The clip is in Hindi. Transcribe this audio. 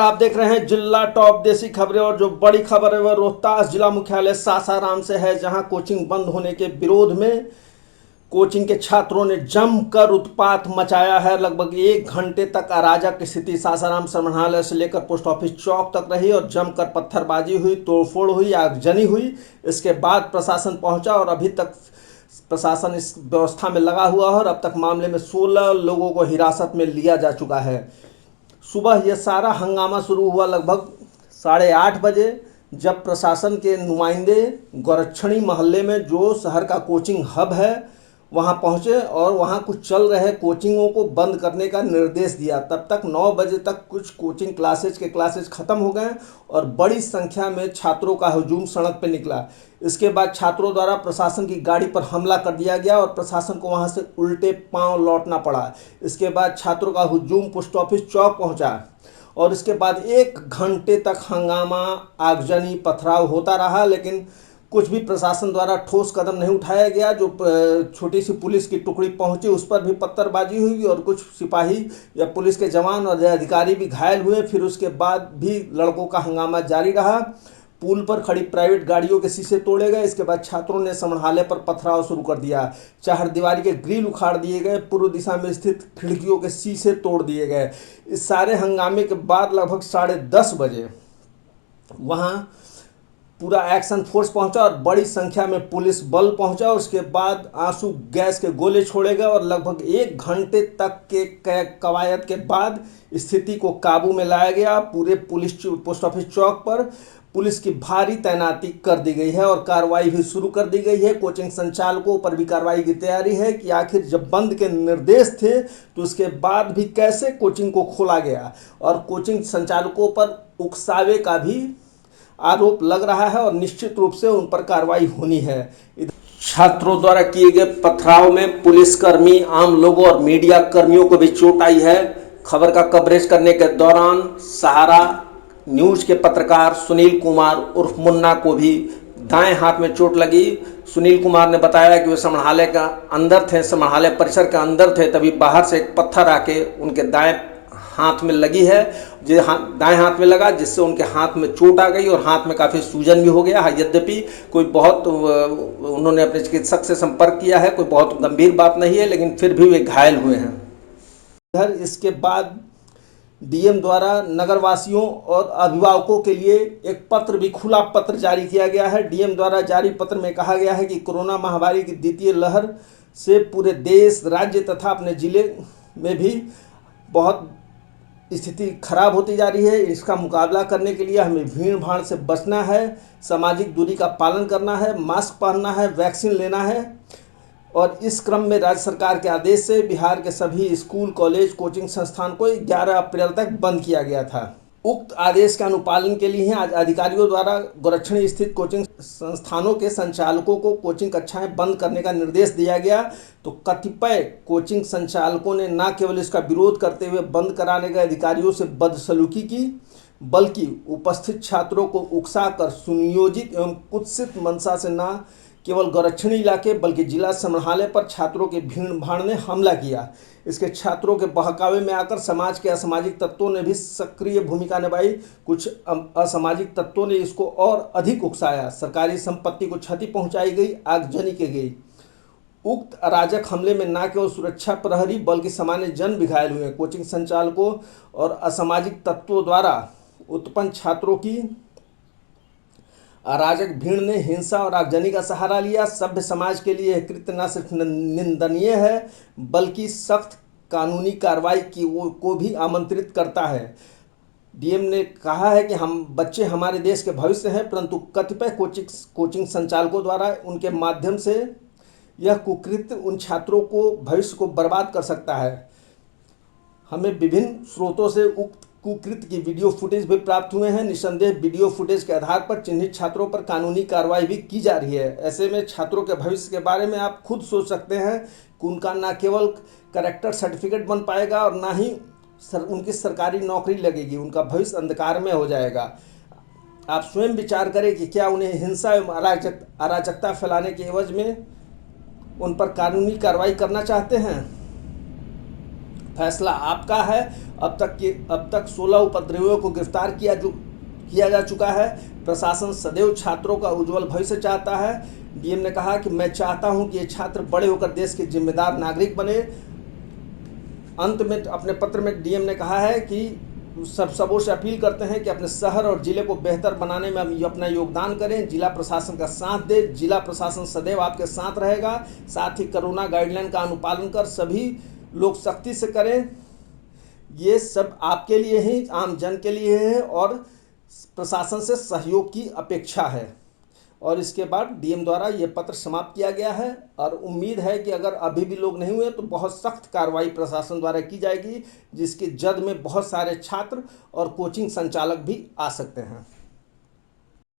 नमस्कार, आप देख रहे हैं जिला टॉप देसी खबरें। और जो बड़ी खबर है वह रोहतास जिला मुख्यालय सासाराम से है, जहां कोचिंग बंद होने के विरोध में कोचिंग के छात्रों ने जमकर उत्पात मचाया है। लगभग 1 घंटे तक अराजक स्थिति सासाराम समाहरणालय से लेकर पोस्ट ऑफिस चौक तक रही और जमकर पत्थरबाजी हुई, तोड़फोड़ हुई, आगजनी हुई। इसके बाद प्रशासन पहुंचा और अभी तक प्रशासन इस व्यवस्था में लगा हुआ है और अब तक मामले में 16 लोगों को हिरासत में लिया जा चुका है। सुबह यह सारा हंगामा शुरू हुआ लगभग 8:30 बजे, जब प्रशासन के नुमाइंदे गोरक्षणी मोहल्ले में, जो शहर का कोचिंग हब है, वहां पहुंचे और वहां कुछ चल रहे कोचिंगों को बंद करने का निर्देश दिया। तब तक 9 बजे तक कुछ कोचिंग क्लासेज खत्म हो गए और बड़ी संख्या में छात्रों का हुजूम सड़क पर निकला। इसके बाद छात्रों द्वारा प्रशासन की गाड़ी पर हमला कर दिया गया और प्रशासन को वहां से उल्टे पांव लौटना पड़ा। इसके बाद छात्रों का हुजूम पोस्ट ऑफिस चौक पहुंचा और इसके बाद 1 घंटे तक हंगामा, आगजनी, पथराव होता रहा, लेकिन कुछ भी प्रशासन द्वारा ठोस कदम नहीं उठाया गया। जो छोटी सी पुलिस की टुकड़ी पहुंची उस पर भी पत्थरबाजी हुई और कुछ सिपाही या पुलिस के जवान और अधिकारी भी घायल हुए। फिर उसके बाद भी लड़कों का हंगामा जारी रहा। पुल पर खड़ी प्राइवेट गाड़ियों के शीशे तोड़े गए। इसके बाद छात्रों ने समाहरणालय पर पथराव शुरू कर दिया। चारदीवारी के ग्रिल उखाड़ दिए गए, पूर्व दिशा में स्थित खिड़कियों के शीशे तोड़ दिए गए। इस सारे हंगामे के बाद लगभग 10:30 बजे वहां पूरा एक्शन फोर्स पहुंचा और बड़ी संख्या में पुलिस बल पहुंचा। उसके बाद आंसू गैस के गोले छोड़े गए और लगभग 1 घंटे तक के कवायद के बाद स्थिति को काबू में लाया गया। पूरे पोस्ट ऑफिस चौक पर पुलिस की भारी तैनाती कर दी गई है और कार्रवाई भी शुरू कर दी गई है। कोचिंग संचालकों पर भी कार्रवाई की तैयारी है कि आखिर जब बंद के निर्देश थे तो उसके बाद भी कैसे कोचिंग को खोला गया, और कोचिंग संचालकों पर उकसावे का भी आरोप लग रहा है और निश्चित रूप से उन पर कार्रवाई होनी है। छात्रों द्वारा किए गए पथराव में पुलिसकर्मी, आम लोगों और मीडिया कर्मियों को भी चोट आई है। खबर का कवरेज करने के दौरान सहारा न्यूज के पत्रकार सुनील कुमार उर्फ मुन्ना को भी दाएं हाथ में चोट लगी। सुनील कुमार ने बताया कि वे समाहरणालय का अंदर थे, समाहरणालय परिसर के अंदर थे, तभी बाहर से एक पत्थर आके उनके दाएं हाथ में लगी है। दाएं हाथ में लगा, जिससे उनके हाथ में चोट आ गई और हाथ में काफ़ी सूजन भी हो गया। यद्यपि उन्होंने अपने चिकित्सक से संपर्क किया है, कोई बहुत गंभीर बात नहीं है, लेकिन फिर भी वे घायल हुए हैं। इधर इसके बाद डीएम द्वारा नगरवासियों और अभिभावकों के लिए एक पत्र भी, खुला पत्र जारी किया गया है। डीएम द्वारा जारी पत्र में कहा गया है कि कोरोना महामारी की द्वितीय लहर से पूरे देश, राज्य तथा अपने जिले में भी बहुत स्थिति खराब होती जा रही है। इसका मुकाबला करने के लिए हमें भीड़ भाड़ से बचना है, सामाजिक दूरी का पालन करना है, मास्क पहनना है, वैक्सीन लेना है। और इस क्रम में राज्य सरकार के आदेश से बिहार के सभी स्कूल, कॉलेज, कोचिंग संस्थान को 11 अप्रैल तक बंद किया गया था। उक्त आदेश के अनुपालन के लिए आज अधिकारियों द्वारा गोरक्षणी स्थित कोचिंग संस्थानों के संचालकों को कोचिंग कक्षाएं बंद करने का निर्देश दिया गया। तो कतिपय कोचिंग संचालकों ने न केवल इसका विरोध करते हुए बंद कराने गए अधिकारियों से बदसलूकी की, बल्कि उपस्थित छात्रों को उकसाकर सुनियोजित एवं कुत्सित मंशा से न केवल गोरक्षणी इलाके बल्कि जिला समाहरणालय पर छात्रों के भीड़ भाड़ ने हमला किया। इसके छात्रों के बहकावे में आकर समाज के असामाजिक तत्वों ने भी सक्रिय भूमिका निभाई। कुछ असामाजिक तत्वों ने इसको और अधिक उकसाया। सरकारी संपत्ति को क्षति पहुंचाई गई, आगजनी की गई। उक्त अराजक हमले में न केवल सुरक्षा प्रहरी बल्कि सामान्य जन भी घायल हुए। कोचिंग संचालकों और असामाजिक तत्वों द्वारा उत्पन्न छात्रों की अराजक भीड़ ने हिंसा और आगजनी का सहारा लिया। सभ्य समाज के लिए यह कृत्य न सिर्फ निंदनीय है बल्कि सख्त कानूनी कार्रवाई को भी आमंत्रित करता है। डीएम ने कहा है कि हम बच्चे हमारे देश के भविष्य हैं, परंतु कतिपय कोचिंग संचालकों द्वारा उनके माध्यम से यह कुकृत्य उन छात्रों को भविष्य को बर्बाद कर सकता है। हमें विभिन्न स्रोतों से उक्त कुकृत्य की वीडियो फुटेज भी प्राप्त हुए हैं। निस्संदेह वीडियो फुटेज के आधार पर चिन्हित छात्रों पर कानूनी कार्रवाई भी की जा रही है। ऐसे में छात्रों के भविष्य के बारे में आप खुद सोच सकते हैं कि उनका न केवल कैरेक्टर सर्टिफिकेट बन पाएगा और ना ही उनकी सरकारी नौकरी लगेगी, उनका भविष्य अंधकार में हो जाएगा। आप स्वयं विचार करें कि क्या उन्हें हिंसा एवं अराजकता फैलाने के एवज में उन पर कानूनी कार्रवाई करना चाहते हैं। फैसला आपका है। अब तक 16 उपद्रवियों को गिरफ्तार किया जा चुका है। प्रशासन सदैव छात्रों का उज्जवल भविष्य चाहता है। डीएम ने कहा कि मैं चाहता हूं कि ये छात्र बड़े होकर देश के जिम्मेदार नागरिक बने। अंत में अपने पत्र में डीएम ने कहा है कि सबों से अपील करते हैं कि अपने शहर और जिले को बेहतर बनाने में अपना योगदान करें, जिला प्रशासन का साथ दें। जिला प्रशासन सदैव आपके साथ रहेगा। साथ ही कोरोना गाइडलाइन का अनुपालन कर सभी लोग सख्ती से करें। ये सब आपके लिए ही, आम जन के लिए है और प्रशासन से सहयोग की अपेक्षा है। और इसके बाद डीएम द्वारा ये पत्र समाप्त किया गया है और उम्मीद है कि अगर अभी भी लोग नहीं हुए तो बहुत सख्त कार्रवाई प्रशासन द्वारा की जाएगी, जिसकी जद में बहुत सारे छात्र और कोचिंग संचालक भी आ सकते हैं।